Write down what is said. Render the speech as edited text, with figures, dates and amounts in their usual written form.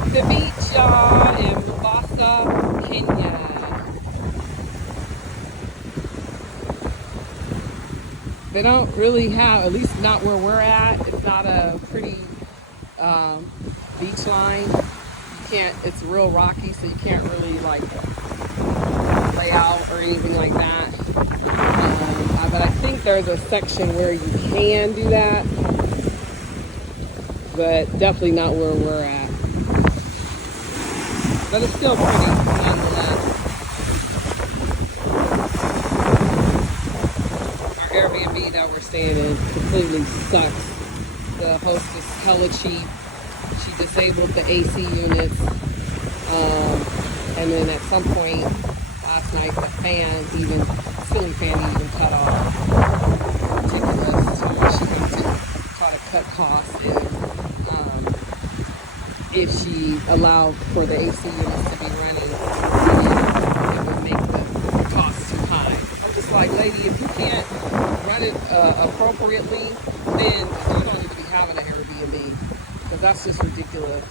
at the beach, y'all, in Mombasa, Kenya. They don't really have, at least not where we're at, it's not a pretty beach line. You can't, it's real rocky, so you can't really like lay out or anything like that. But I think there's a section where you can do that, but definitely not where we're at. But it's still pretty nonetheless. Our Airbnb that we're staying in completely sucks. The host is hella cheap. She disabled the AC units. And then at some point last night, the ceiling fan even cut off. Ridiculous. So she had to try to cut costs, and if she allowed for the AC units to be running, it would make the cost too high. I'm just like, lady, if you can't run it appropriately, then you don't need to be having an Airbnb, because that's just ridiculous.